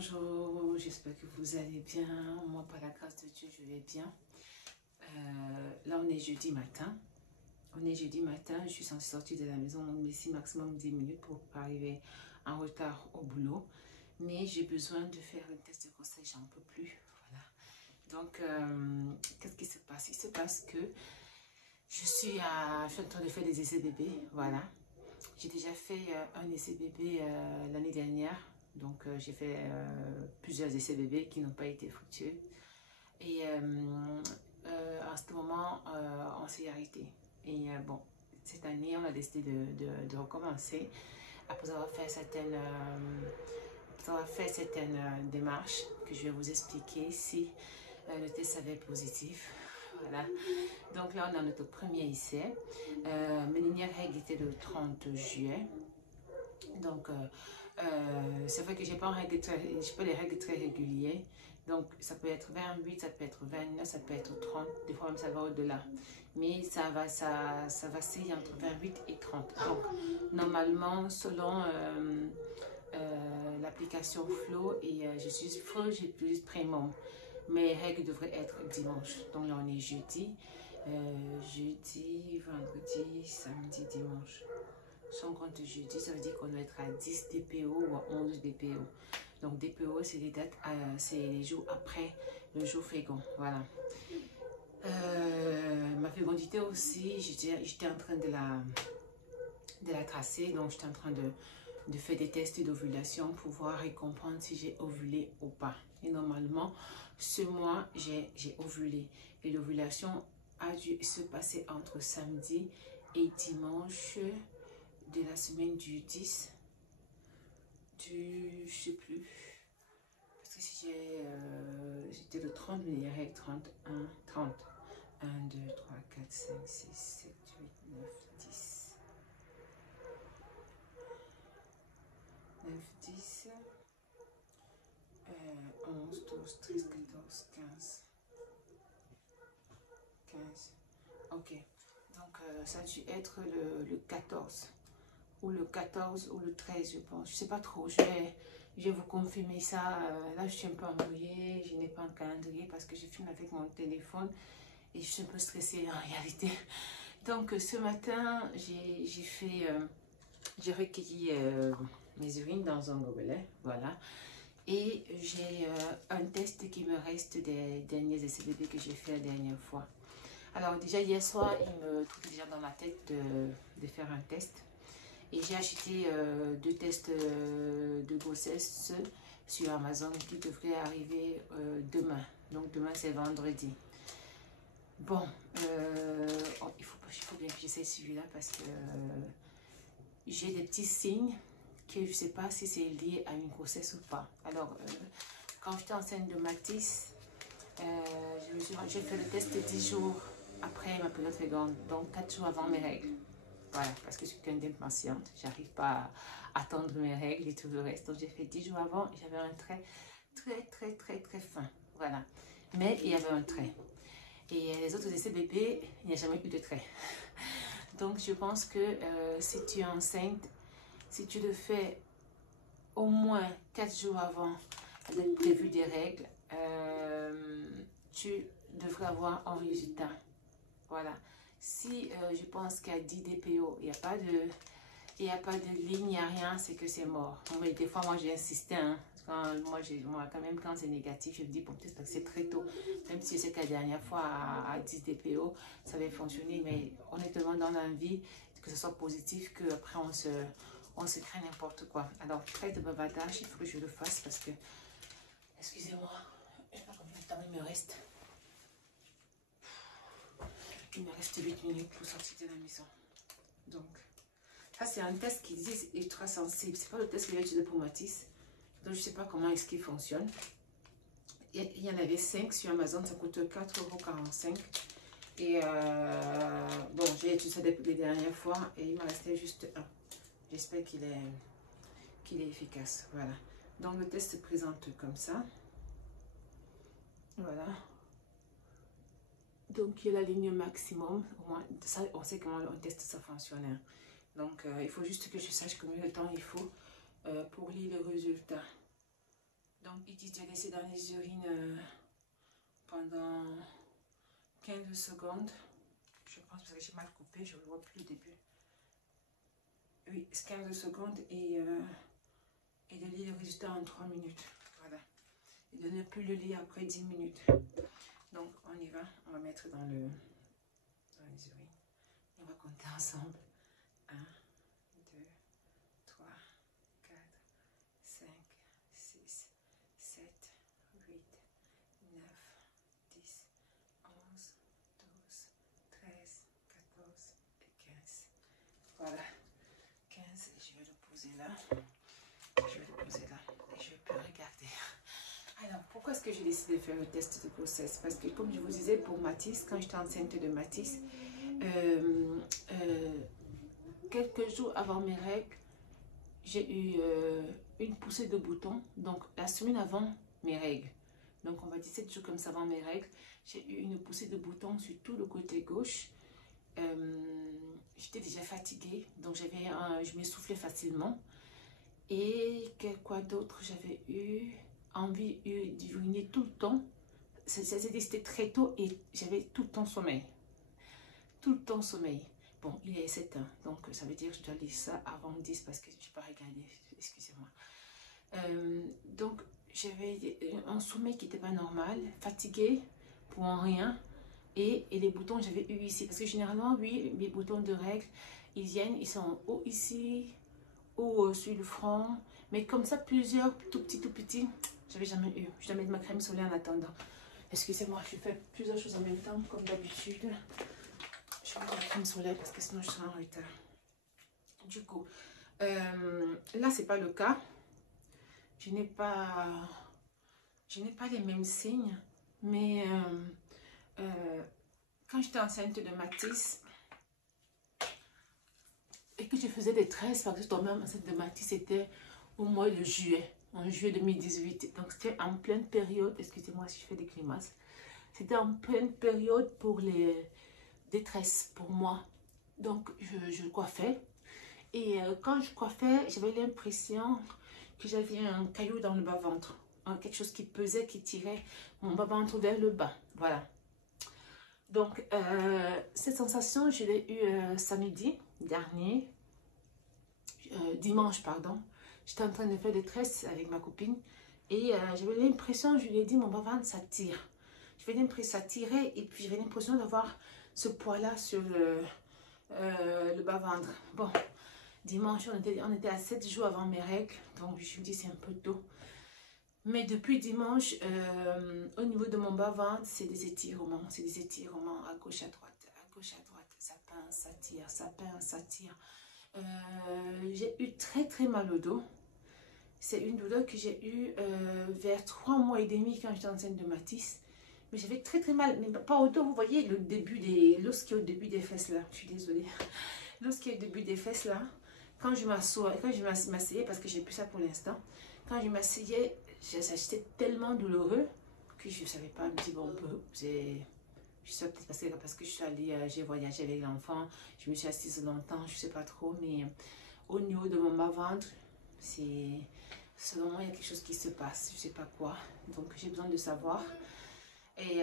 Bonjour, j'espère que vous allez bien. Moi, par la grâce de Dieu, je vais bien. Là, on est jeudi matin. Je suis censée sortir de la maison ici maximum 10 minutes pour pas arriver en retard au boulot. Mais j'ai besoin de faire un test de grossesse, j'en peux plus. Voilà. Donc, qu'est-ce qui se passe? Il se passe que je suis en train de faire des essais bébés. Voilà. J'ai déjà fait un essai bébé l'année dernière. Donc, j'ai fait plusieurs essais bébés qui n'ont pas été fructueux. Et à ce moment, on s'est arrêté. Et bon, cette année, on a décidé de recommencer après avoir fait certaines démarches que je vais vous expliquer si le test avait positif. Voilà. Donc là, on a notre premier essai. Mes dernières règles étaient le 30 juillet. Donc, c'est vrai que je n'ai pas les règles très régulières. Donc, ça peut être 28, ça peut être 29, ça peut être 30. Des fois, même, ça va au-delà. Mais ça vacille entre 28 et 30. Donc, normalement, selon l'application Flow et je suis Flow, j'ai plus Premium. Mes règles devraient être dimanche. Donc, là, on est jeudi. Jeudi, vendredi, samedi, dimanche. Si on compte jeudi, ça veut dire qu'on doit être à 10 DPO ou à 11 DPO. Donc DPO, c'est les dates, c'est les jours après le jour fécond. Voilà. Ma fécondité aussi, j'étais en train de la tracer. Donc j'étais en train de faire des tests d'ovulation pour voir et comprendre si j'ai ovulé ou pas. Et normalement, ce mois, j'ai ovulé. Et l'ovulation a dû se passer entre samedi et dimanche de la semaine du 10 je sais plus, parce que si j'étais le 30, mais il y avait 31, 30, 1, 2, 3, 4, 5, 6, 7, 8, 9, 10, 9, 10, 11, 12, 13, 14, 15, 15, ok, donc ça a dû être le 14, ou le 14 ou le 13, je pense. Je sais pas trop. Je vais vous confirmer ça. Là, je suis un peu embrouillée. Je n'ai pas un calendrier parce que je filme avec mon téléphone et je suis un peu stressée en réalité. Donc, ce matin, j'ai recueilli mes urines dans un gobelet. Voilà. Et j'ai un test qui me reste des derniers essais bébés que j'ai fait la dernière fois. Alors, déjà, hier soir, il me trouvait déjà dans la tête de faire un test. Et j'ai acheté 2 tests de grossesse sur Amazon qui devraient arriver demain. Donc demain c'est vendredi. Bon, il faut bien que j'essaie celui-là parce que j'ai des petits signes que je ne sais pas si c'est lié à une grossesse ou pas. Alors, quand j'étais enceinte de Mathis, j'ai fait le test 10 jours après ma période féconde, donc 4 jours avant mes règles. Voilà, parce que je suis quelqu'un d'impatiente, j'arrive pas à attendre mes règles et tout le reste. Donc j'ai fait 10 jours avant, j'avais un trait très fin. Voilà, mais il y avait un trait. Et les autres essais bébés, il n'y a jamais eu de trait. Donc je pense que si tu es enceinte, si tu le fais au moins 4 jours avant d'être prévu des règles, tu devrais avoir un résultat. Voilà. Si je pense qu'à 10 DPO, il n'y a pas de ligne, il n'y a rien, c'est que c'est mort. Mais des fois, moi, j'ai insisté. Hein, quand même, quand c'est négatif, je me dis, bon, peut-être que c'est très tôt. Même si je sais que la dernière fois, à 10 DPO, ça avait fonctionné. Mais honnêtement, dans la vie, que ce soit positif, qu'après, on se crée n'importe quoi. Alors, près de bavardage, il faut que je le fasse parce que, excusez-moi, je ne sais pas combien de temps il me reste. Il me reste 8 minutes pour sortir de la maison. Donc, ça c'est un test qui dit ultra sensible. C'est pas le test que j'ai utilisé pour Mathis. Donc, je sais pas comment est-ce qu'il fonctionne. Il y en avait 5 sur Amazon. Ça coûte 4,45 €. Et bon, j'ai utilisé ça les dernières fois. Et il me restait juste un. J'espère qu'il est efficace. Voilà. Donc, le test se présente comme ça. Voilà. Donc, il y a la ligne maximum. Au moins, ça, on sait comment on teste ça fonctionne. Donc, il faut juste que je sache combien de temps il faut pour lire le résultat. Donc, ils disent de laisser dans les urines pendant 15 secondes. Je pense parce que j'ai mal coupé, je ne vois plus le début. Oui, 15 secondes et de lire le résultat en 3 minutes. Voilà. Et de ne plus le lire après 10 minutes. Donc, on y va. On va mettre dans les urines. On va compter ensemble. 1, 2, 3, 4, 5, 6, 7, 8, 9, 10, 11, 12, 13, 14 et 15. Voilà. 15, je vais le poser là. Je vais le poser là et je peux regarder. Alors, pourquoi est-ce que j'ai décidé de faire le test de grossesse? Parce que, comme je vous disais, pour Mathis, quand j'étais enceinte de Mathis, quelques jours avant mes règles, j'ai eu une poussée de boutons. Donc, la semaine avant mes règles, donc on va dire 7 jours comme ça avant mes règles, j'ai eu une poussée de boutons sur tout le côté gauche. J'étais déjà fatiguée, donc je m'essoufflais facilement. Et quoi d'autre? J'avais eu envie d'uriner tout le temps. C'était très tôt et j'avais tout le temps sommeil. Tout le temps sommeil. Bon, il est 7 heures, donc ça veut dire que je dois lire ça avant 10 parce que je n'ai pas regardé, excusez-moi. Donc, j'avais un sommeil qui n'était pas normal, fatigué pour rien. Et les boutons, j'avais eu ici. Parce que généralement, oui, mes boutons de règles, ils viennent, ils sont haut ici, ou sur le front. Mais comme ça, plusieurs tout petits, j'avais jamais eu. Je dois mettre ma crème solaire en attendant. Excusez-moi, je fais plusieurs choses en même temps, comme d'habitude. Je vais mettre la crème solaire parce que sinon je serai en retard. Du coup, là, c'est pas le cas. Je n'ai pas les mêmes signes. Mais quand j'étais enceinte de Mathis, et que je faisais des tresses, parce que je tombais enceinte de Mathis, c'était au mois de juillet, en juillet 2018. Donc c'était en pleine période, excusez-moi si je fais des grimaces, c'était en pleine période pour les détresses pour moi. Donc je coiffais. Et quand je coiffais, j'avais l'impression que j'avais un caillou dans le bas-ventre. Quelque chose qui pesait, qui tirait mon bas-ventre vers le bas. Voilà. Donc, cette sensation, je l'ai eue samedi dernier, dimanche, pardon. J'étais en train de faire des tresses avec ma copine et j'avais l'impression, je lui ai dit, mon bas-ventre, ça tire. J'avais l'impression, ça tirait et puis j'avais l'impression d'avoir ce poids-là sur le bas-ventre. Bon, dimanche, on était à 7 jours avant mes règles, donc je me dis, c'est un peu tôt. Mais depuis dimanche, au niveau de mon bas-ventre, c'est des étirements. C'est des étirements à gauche, à droite, ça pince, ça tire, ça pince, ça tire. J'ai eu très mal au dos. C'est une douleur que j'ai eue vers 3 mois et demi quand j'étais enceinte de Mathis. Mais j'avais très mal, mais pas au dos. Vous voyez le début l'os qui est au début des fesses là. Je suis désolée. L'os qui est au début des fesses là. Quand je m'asseyais, parce que j'ai plus ça pour l'instant, quand je m'asseyais, c'était tellement douloureux que je ne savais pas. Je me dis, bon, je sais peut-être parce que je suis allée, j'ai voyagé avec l'enfant, je me suis assise longtemps, je ne sais pas trop, mais au niveau de mon bas-ventre, selon moi, il y a quelque chose qui se passe, je ne sais pas quoi. Donc, j'ai besoin de savoir. Et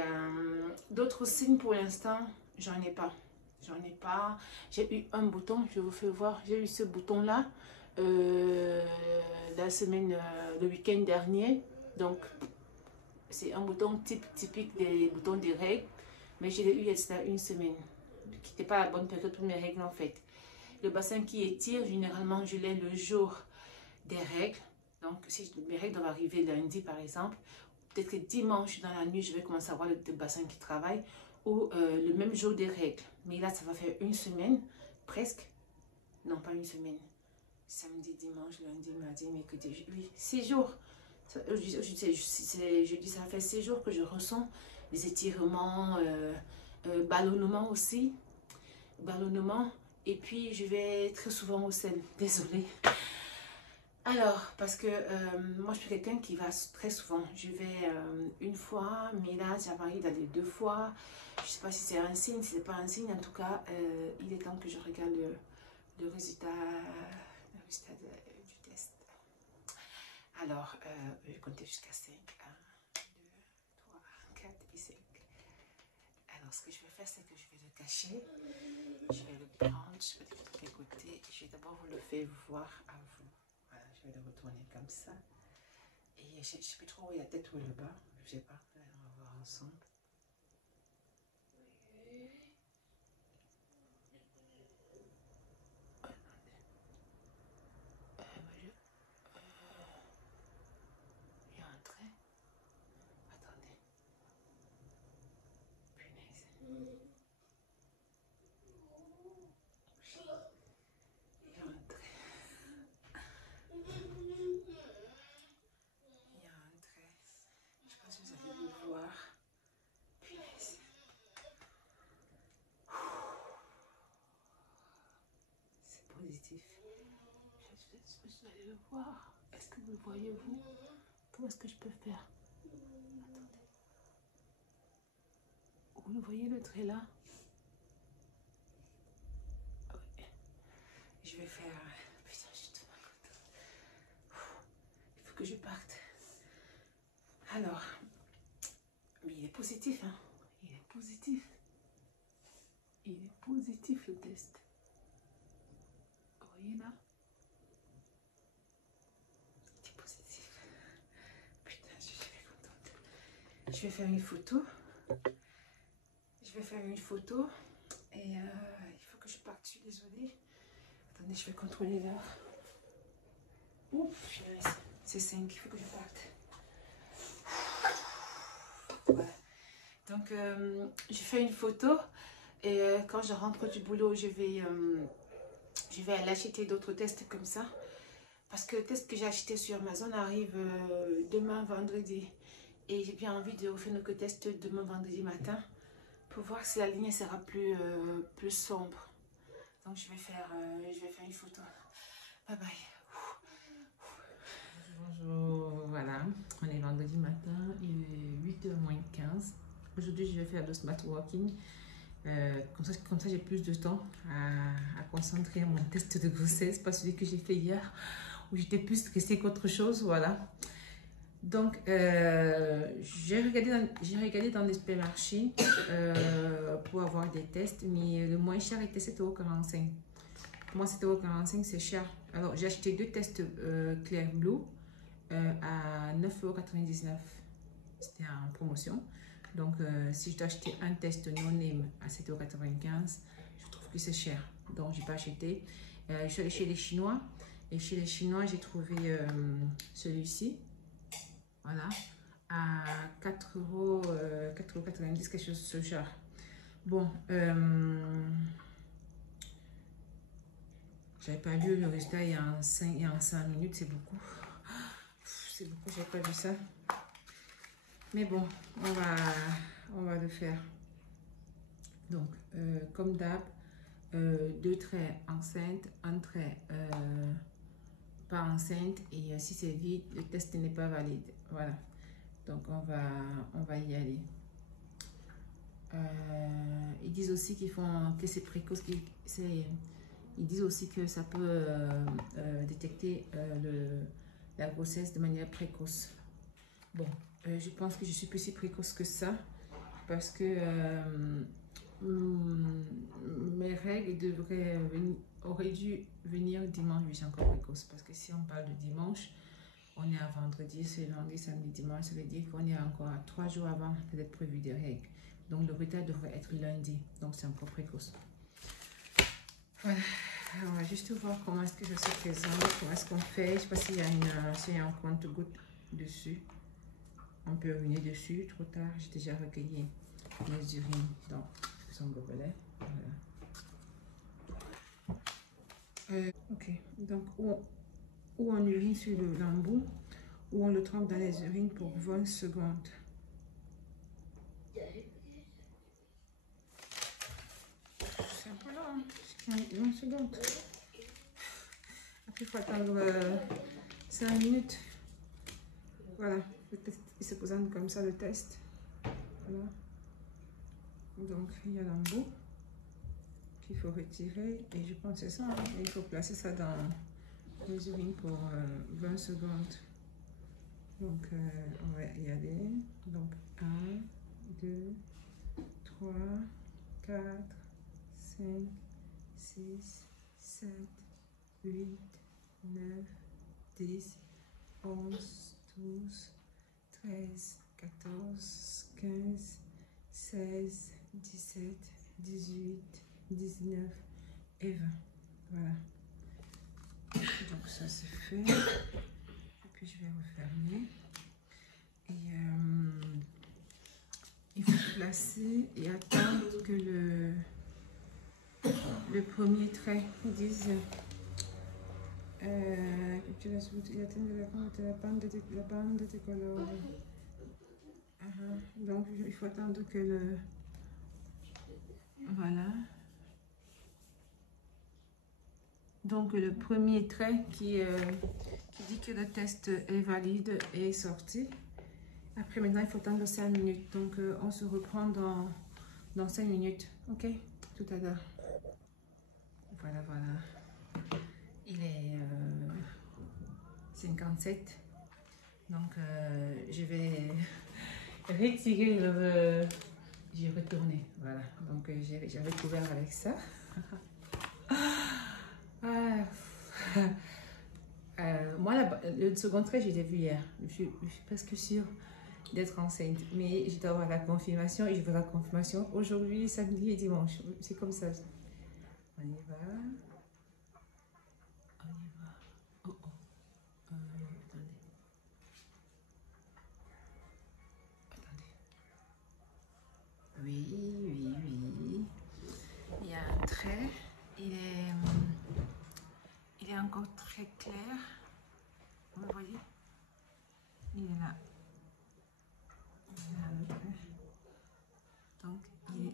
d'autres signes pour l'instant, j'en ai pas. J'en ai pas. J'ai eu un bouton, je vous fais voir. J'ai eu ce bouton-là la semaine, le week-end dernier. Donc, c'est un bouton typique des boutons des règles. Mais je l'ai eu il y a une semaine. Qui n'était pas la bonne période pour mes règles en fait. Le bassin qui étire, généralement, je l'ai le jour des règles. Donc, si mes règles doivent arriver lundi par exemple, peut-être que dimanche dans la nuit, je vais commencer à avoir le bassin qui travaille. Ou le même jour des règles. Mais là, ça va faire une semaine, presque. Non, pas une semaine. Samedi, dimanche, lundi, mardi, mercredi, oui, 6 jours. Je dis, ça fait 6 jours que je ressens des étirements, ballonnements aussi. Ballonnements. Et puis, je vais très souvent au sel. Désolée. Alors, parce que moi, je suis quelqu'un qui va très souvent. Je vais une fois, mais là, ça m'arrive d'aller 2 fois. Je ne sais pas si c'est un signe, si ce n'est pas un signe. En tout cas, il est temps que je regarde le résultat du test. Alors, je vais compter jusqu'à 5. 1, 2, 3, 4 et 5. Alors, ce que je vais faire, c'est que je vais le cacher. Je vais le prendre, je vais le mettre de côté. Je vais d'abord vous le faire voir à vous. Voilà, je vais le retourner comme ça. Et je ne sais plus trop où est la tête ou le bas. Je ne sais pas. On va voir ensemble. Il y a un trait. Attendez. Punaise. Il y a un trait. Il y a un trait. Je pense que vous allez le voir. Punaise. C'est positif. Est-ce que vous allez le voir? Est-ce que vous le voyez, vous? Comment est-ce que je peux faire? Attendez. Vous le voyez, le trait là? Oui. Je vais faire... Putain, je suis tellement contente. Il faut que je parte. Alors, mais il est positif, hein? Il est positif. Il est positif, le test. Vous voyez là? Il est positif. Putain, je suis contente. Je vais faire une photo. Je vais faire une photo. Et il faut que je parte, je suis désolée. Attendez, je vais contrôler l'heure. Ouf, c'est 5, il faut que je parte. Voilà. Donc, je fais une photo. Et quand je rentre du boulot, je vais aller acheter d'autres tests comme ça. Parce que le test que j'ai acheté sur Amazon arrive demain vendredi. Et j'ai bien envie de refaire notre test demain vendredi matin. Pour voir si la ligne sera plus sombre. Donc je vais faire une photo. Bye bye. Bonjour, voilà. On est vendredi matin, il est 8h moins 15. Aujourd'hui je vais faire le smart walking. Comme ça j'ai plus de temps à concentrer mon test de grossesse, pas celui que j'ai fait hier où j'étais plus stressée qu'autre chose, voilà. Donc j'ai regardé dans les supermarchés pour avoir des tests, mais le moins cher était 7,45 €. Pour moi 7,45 € c'est cher. Alors j'ai acheté 2 tests Clear Blue à 9,99 €. C'était en promotion. Donc, si je dois acheter un test no-name à 7,95 €, je trouve que c'est cher. Donc, je n'ai pas acheté. Je suis allée chez les Chinois. Et chez les Chinois, j'ai trouvé celui-ci. Voilà. À 4,90 €, quelque chose de ce genre. Bon. J'avais pas lu le résultat il y a 5 minutes. C'est beaucoup. C'est beaucoup, j'ai pas vu ça. Mais bon, on va le faire. Donc, comme d'hab, 2 traits enceinte, un trait pas enceinte, et si c'est vide, le test n'est pas valide. Voilà. Donc, on va y aller. Ils disent aussi que c'est précoce. Ils disent aussi que ça peut détecter la grossesse de manière précoce. Bon, je pense que je suis plus si précoce que ça parce que mes règles auraient dû venir dimanche. Oui, c'est encore précoce parce que si on parle de dimanche, on est à vendredi, c'est lundi, samedi, dimanche. Ça veut dire qu'on est encore à 3 jours avant d'être prévu des règles. Donc le retard devrait être lundi. Donc c'est encore précoce. Voilà. Alors, on va juste voir comment est-ce que ça se présente, comment est-ce qu'on fait. Je ne sais pas s'il y a un compte-gouttes dessus. On peut uriner dessus. Trop tard, j'ai déjà recueilli mes urines dans son gobelet. Voilà. Ok, donc ou on urine sur le lambeau, ou on le trempe dans les urines pour 20 secondes. C'est un peu long, hein? 20 secondes. Après, il faut attendre 5 minutes. Voilà, le test, il se présente comme ça, le test. Voilà. Donc, il y a l'embout qu'il faut retirer. Et je pense que c'est ça. Hein. Il faut placer ça dans les urines pour 20 secondes. Donc, on va y aller. Donc, 1, 2, 3, 4, 5, 6, 7, 8, 9, 10, 11, 12, 13, 14, 15, 16, 17, 18, 19 et 20. Voilà. Donc ça c'est fait. Et puis je vais refermer. Et il faut placer et attendre que le premier trait dise que la suite il atteint la bande de colore. Donc il faut attendre que le voilà. Donc le premier trait qui dit que le test est valide est sorti. Après maintenant il faut attendre 5 minutes. Donc on se reprend dans 5 minutes. Ok, tout à l'heure. Voilà, voilà. Il est 57. Donc je vais retirer le... J'ai retourné. Voilà. Donc j'avais couvert avec ça. Moi, le second trait, je l'ai vu hier. Je suis presque sûre d'être enceinte. Mais je dois avoir la confirmation et je veux la confirmation aujourd'hui, samedi et dimanche. C'est comme ça. On y va. On y va. Oh, oh. Attendez. Attendez. Oui, oui, oui. Il y a un trait. Il est encore très clair. Vous voyez? Il est là. Donc, il est...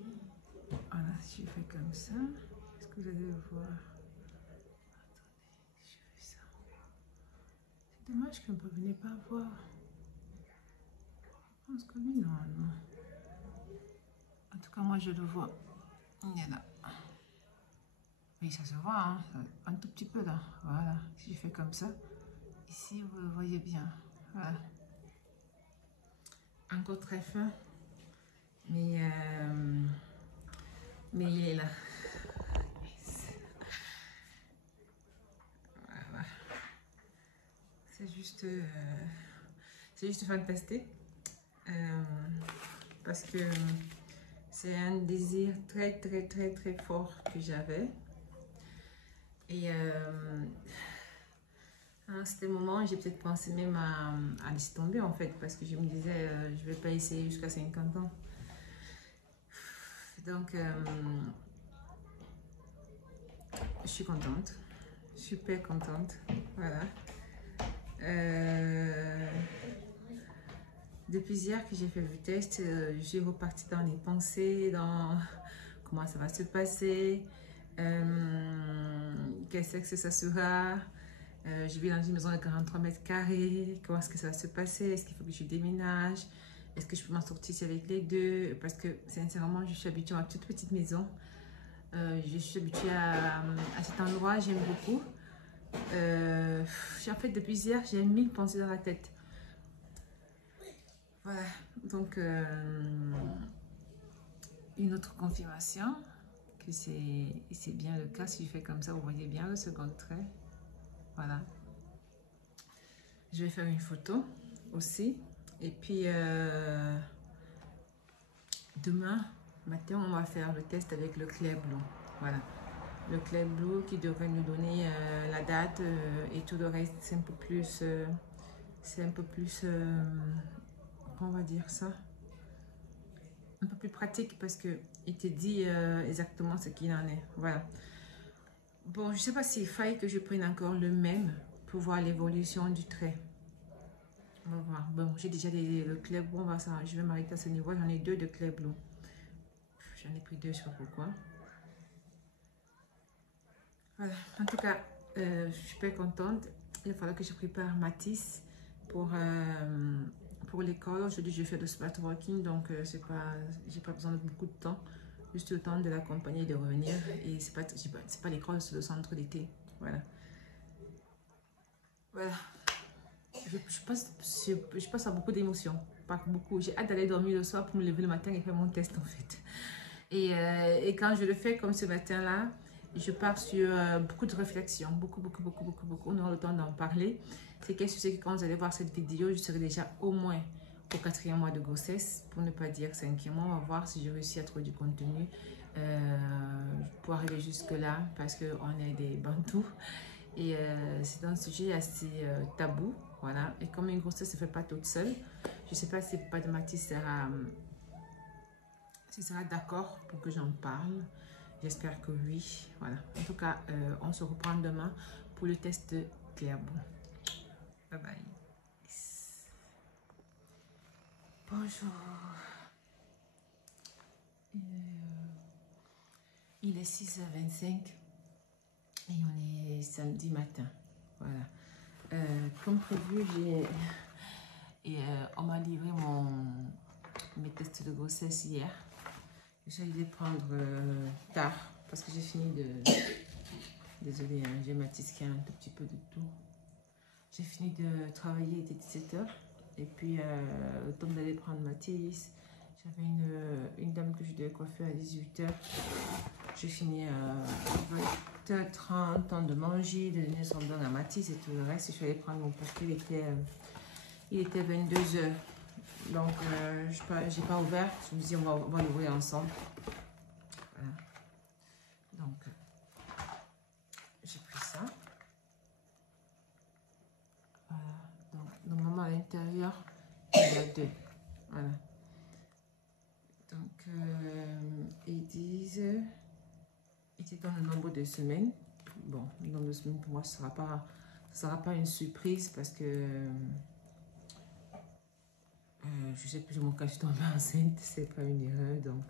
Voilà, si je fais comme ça, est-ce que vous allez le voir? Attendez, si je fais ça. C'est dommage qu'on ne venait pas voir. Je pense que lui, non. En tout cas, moi, je le vois. Il est là. Oui, ça se voit, hein, un tout petit peu là. Voilà, si je fais comme ça, ici, vous le voyez bien. Voilà. Encore très fin, mais il est là. Voilà. C'est juste fantastique parce que c'est un désir très très très très fort que j'avais. Et à ce moment, j'ai peut-être pensé même à laisser tomber en fait, parce que je me disais, je vais pas essayer jusqu'à 50 ans. Donc, je suis contente, super contente, voilà. Depuis hier que j'ai fait le test, j'ai reparti dans les pensées, dans comment ça va se passer, quel sexe ça sera. Je vis dans une maison de 43 mètres carrés, comment est-ce que ça va se passer, est-ce qu'il faut que je déménage, est-ce que je peux m'en sortir avec les deux, parce que sincèrement je suis habituée à une toute petite maison, je suis habituée à cet endroit, j'aime beaucoup. En fait depuis hier j'ai 1000 pensées dans la tête. Voilà, donc une autre confirmation que c'est bien le cas. Si je fais comme ça, vous voyez bien le second trait. Voilà. Je vais faire une photo aussi. Et puis demain matin, on va faire le test avec le Clear Blue. Voilà. Le Clear Blue qui devrait nous donner la date et tout le reste. C'est un peu plus... on va dire ça, un peu plus pratique parce que il te dit exactement ce qu'il en est. Voilà. Bon, je sais pas s'il faille que je prenne encore le même pour voir l'évolution du trait. On va voir. Bon, j'ai déjà le Clear Blue, je vais m'arrêter à ce niveau. J'en ai 2 de Clear Blue. J'en ai pris 2, je sais pas pourquoi. Voilà. En tout cas, je suis super contente. Il va falloir que je prépare ma tisse pour l'école. Aujourd'hui, je fais le smart working, donc j'ai pas besoin de beaucoup de temps, juste le temps de l'accompagner et de revenir. Et c'est pas l'école, c'est le centre d'été. Voilà. Voilà. je pense à beaucoup d'émotions. Pas beaucoup. J'ai hâte d'aller dormir le soir pour me lever le matin et faire mon test en fait. Et quand je le fais comme ce matin-là, je pars sur beaucoup de réflexions. Beaucoup. On aura le temps d'en parler. C'est quelque chose que quand vous allez voir cette vidéo, je serai déjà au moins au 4e mois de grossesse, pour ne pas dire 5e mois. On va voir si j'ai réussi à trouver du contenu pour arriver jusque-là, parce qu'on est des bantous. Et c'est un sujet assez tabou, voilà. Et comme une grossesse ne se fait pas toute seule, je ne sais pas si Papa de Mathis sera d'accord pour que j'en parle. J'espère que oui, voilà. En tout cas, on se reprend demain pour le test de Clairbon. Bye bye. Bonjour. Il est 6h25 et on est samedi matin. Voilà. Comme prévu, on m'a livré mes tests de grossesse hier. J'ai dû les prendre tard parce que j'ai fini de... Désolée, hein, j'ai matisqué un tout petit peu de tout. J'ai fini de travailler, il était 17h. Et puis, le temps d'aller prendre Mathis, j'avais une dame que je devais coiffer à 18h. J'ai fini à 20h30, temps de manger, de donner son don à Mathis et tout le reste. Je suis allée prendre mon paquet, il était 22h. Donc, je n'ai pas ouvert. Je me dis, on va l'ouvrir ensemble. Voilà. Donc, j'ai pris ça. Voilà. Donc, normalement, à l'intérieur, il y a 2. Voilà. Donc, ils disent, ils dans le nombre de semaines. Bon, le nombre de semaines, pour moi, ce ne sera pas une surprise parce que je sais plus ou moins quand je suis tombée enceinte, c'est pas une erreur. Donc,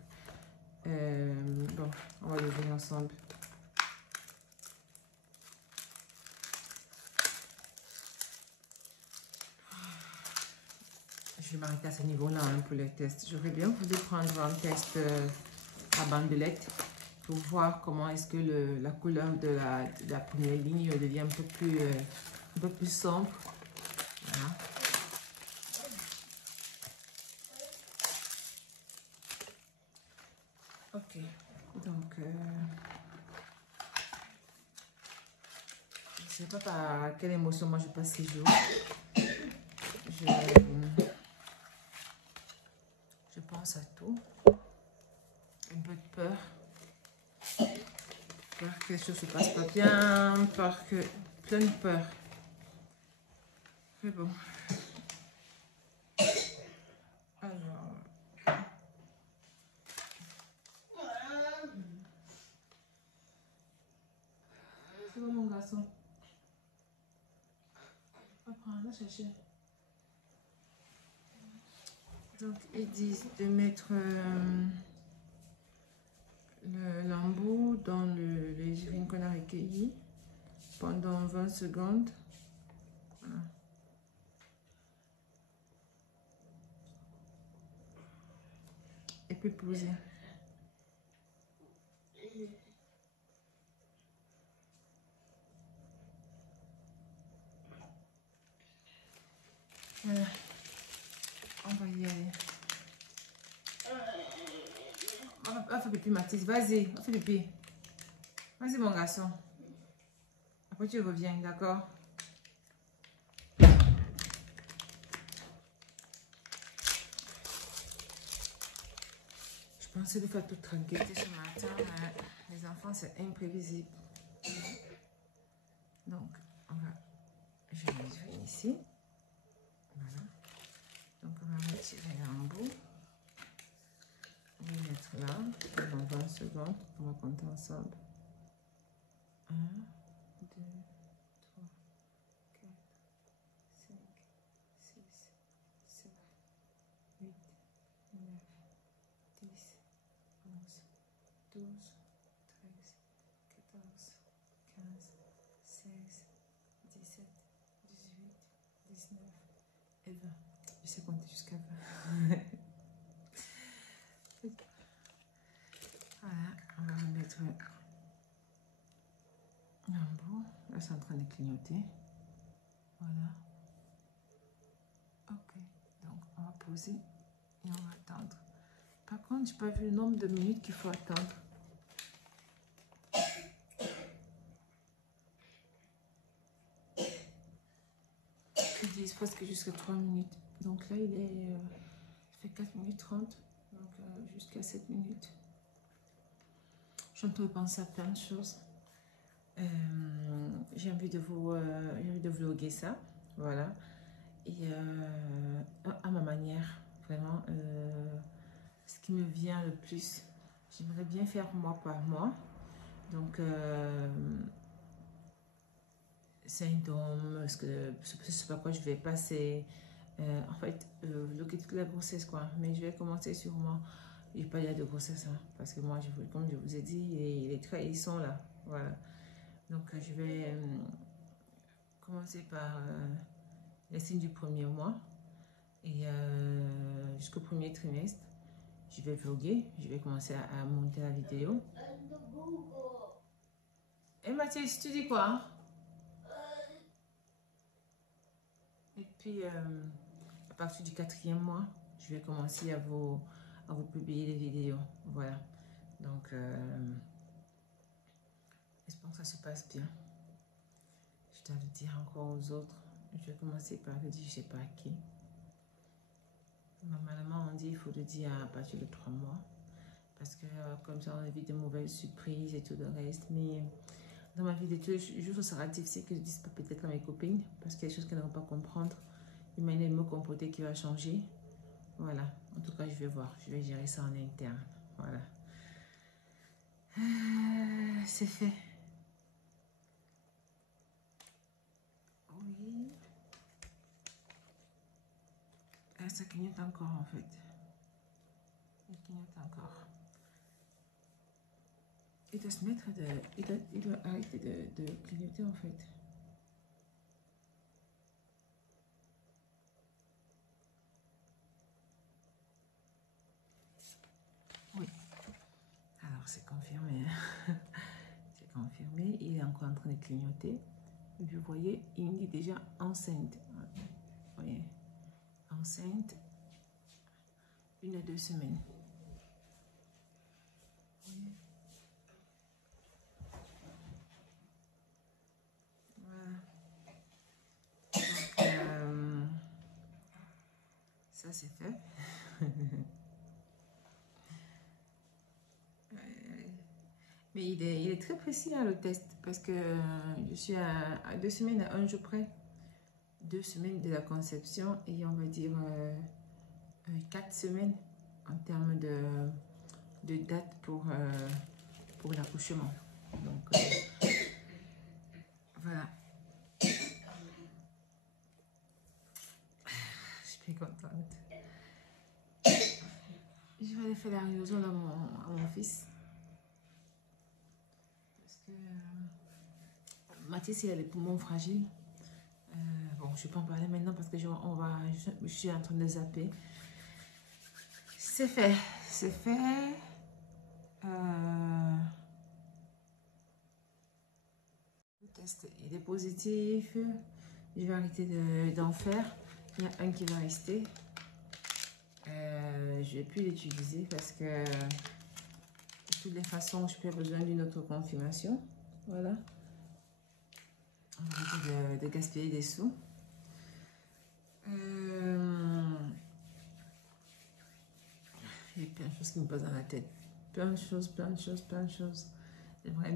bon, on va l'ouvrir ensemble. Je vais m'arrêter à ce niveau-là hein, pour les tests. J'aurais bien voulu prendre un test à bandelette pour voir comment est-ce que la couleur de la première ligne devient un peu plus sombre. Voilà. Ok, donc je sais pas par quelle émotion moi je passe ces jours. Je pense à tout. Un peu de peur. Peur que quelque chose se passe pas bien. Plein de peur. Mais bon. Alors. C'est bon mon garçon. Apprends, va chercher. Donc ils disent de mettre l'embout dans les urines qu'on a recueillies pendant 20 secondes. Voilà. Et puis poser. Voilà. On va y aller. On va faire pipi, Mathis. Vas-y, on fait pipi. Vas-y, mon garçon. Après, tu reviens, d'accord? Je pensais de faire toute tranquillité ce matin, mais les enfants, c'est imprévisible. Donc, je vais les ici. Voilà. Donc, on va retirer l'embout. On va le mettre là, pendant 20 secondes. On va compter ensemble. 1, 2, 3, 4, 5, 6, 7, 8, 9, 10, 11, 12, 13, 14, 15, 16, 17, 18, 19 et 20. Je sais compter jusqu'à 20. Voilà, on va remettre l'embout. Là, c'est en train de clignoter. Voilà. poser et on va attendre. Par contre, j'ai pas vu le nombre de minutes qu'il faut attendre. Ils disent presque jusqu'à 3 minutes. Donc là, il fait 4 minutes 30. Donc jusqu'à 7 minutes. Je suis en train de penser à plein de choses. J'ai envie de vlogger ça. Voilà. Et à ma manière, vraiment, ce qui me vient le plus. J'aimerais bien faire mois par mois. Donc, symptômes, ce par quoi je vais passer. En fait, vlogger toute la grossesse, quoi. Mais je vais commencer sur moi. Je vais pas dire de grossesse, hein, parce que moi, comme je vous ai dit, ils sont là. Voilà. Donc, je vais commencer par les signes du premier mois. Et jusqu'au premier trimestre, je vais vlogger. Je vais commencer à monter la vidéo. Et Mathis, tu dis quoi? Et puis, à partir du 4e mois, je vais commencer à vous publier les vidéos. Voilà. Donc, j'espère que ça se passe bien. Je dois le dire encore aux autres. Je vais commencer par le dire, je ne sais pas à qui. Normalement, on dit qu'il faut le dire à partir de 3 mois. Parce que comme ça, on évite de mauvaises surprises et tout le reste. Mais dans ma vie de tous les jours, ça sera difficile que je dise peut-être à mes copines. Parce qu'il y a des choses qu'elles ne vont pas comprendre. Une manière de me comporter qui va changer. Voilà. En tout cas, je vais voir. Je vais gérer ça en interne. Voilà. C'est fait. Oui. Ça clignote encore en fait. Il clignote encore. Il doit se mettre il doit arrêter de clignoter en fait. Oui. Alors c'est confirmé. C'est confirmé. Il est encore en train de clignoter. Et puis vous voyez, il me dit déjà enceinte. Vous voyez. Enceinte. 1 à 2 semaines. Voilà. Donc, ça c'est fait. Mais il est très précis hein, le test parce que je suis à 2 semaines, à 1 jour près. 2 semaines de la conception et on va dire 4 semaines en termes de date pour l'accouchement. Donc voilà. Je suis contente. Je vais aller faire la riosole à mon fils. Parce que Mathis, il a les poumons fragiles. Bon, je ne vais pas en parler maintenant parce que je suis en train de zapper. C'est fait. C'est fait. Le test, il est positif. Je vais arrêter d'en faire. Il y a un qui va rester. Je ne vais plus l'utiliser parce que de toutes les façons, je peux avoir besoin d'une autre confirmation. Voilà. On va arrêter de gaspiller des sous. Il y a plein de choses qui me passent dans la tête. Plein de choses, plein de choses, plein de choses. J'aimerais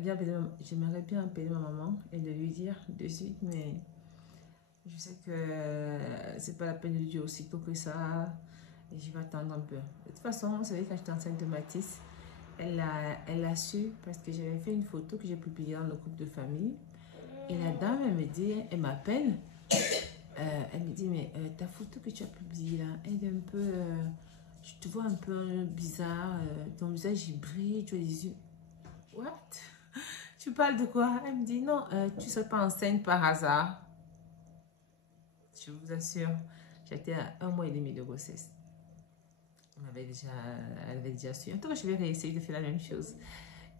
bien appeler ma maman et de lui dire de suite, mais je sais que c'est pas la peine de lui dire aussitôt que ça. Et je vais attendre un peu. De toute façon, vous savez, quand j'étais enceinte de Mathis, elle a su parce que j'avais fait une photo que j'ai publiée dans le groupe de famille. Et la dame, elle me dit, elle m'appelle. Elle me dit, mais ta photo que tu as publiée là, elle est un peu... je te vois un peu bizarre. Ton visage, il brille, tu as les yeux... What? Tu parles de quoi? Elle me dit, non, tu ne serais pas enceinte par hasard. Je vous assure, j'étais à 1 mois et demi de grossesse. Elle avait déjà su. En tout cas, je vais réessayer de faire la même chose.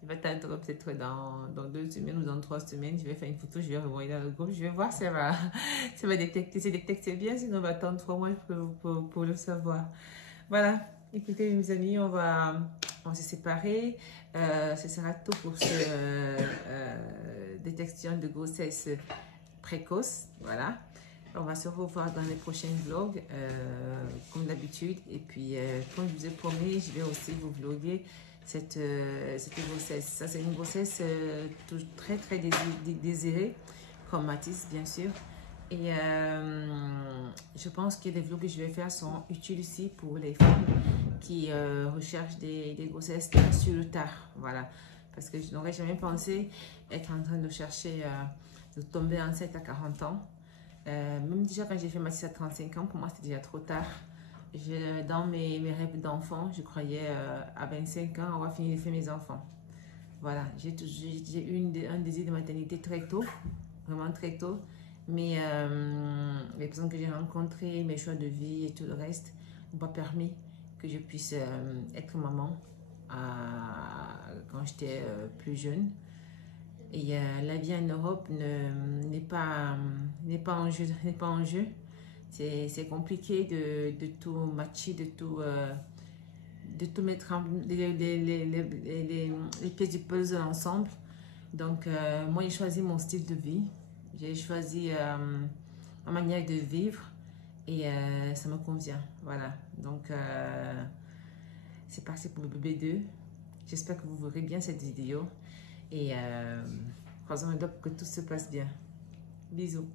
Je vais attendre peut-être dans 2 semaines ou dans 3 semaines. Je vais faire une photo, je vais revoir dans le groupe. Je vais voir si ça va détecter. Si détecter bien, sinon on va attendre 3 mois pour le savoir. Voilà. Écoutez, mes amis, on va se séparer. Ce sera tout pour ce détection de grossesse précoce. Voilà. On va se revoir dans les prochains vlogs, comme d'habitude. Et puis, comme je vous ai promis, je vais aussi vous vlogger cette grossesse. Ça, c'est une grossesse très, très désirée, comme Mathis, bien sûr. Et je pense que les vlogs que je vais faire sont utiles aussi pour les femmes qui recherchent des grossesses sur le tard. Voilà. Parce que je n'aurais jamais pensé être en train de chercher, de tomber enceinte à 40 ans. Même déjà quand j'ai fait Mathis à 35 ans, pour moi c'était déjà trop tard. Dans mes rêves d'enfant, je croyais à 25 ans avoir fini de faire mes enfants. Voilà, j'ai eu un désir de maternité très tôt, vraiment très tôt. Mais les personnes que j'ai rencontrées, mes choix de vie et tout le reste n'ont pas permis que je puisse être maman quand j'étais plus jeune. Et la vie en Europe n'est pas en jeu, C'est compliqué de tout matcher, de tout mettre les pièces du puzzle ensemble. Donc, moi, j'ai choisi mon style de vie. J'ai choisi ma manière de vivre et ça me convient. Voilà. Donc, c'est parti pour le bébé 2. J'espère que vous verrez bien cette vidéo. Et croisons les doigts pour que tout se passe bien. Bisous.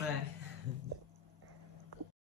Ouais.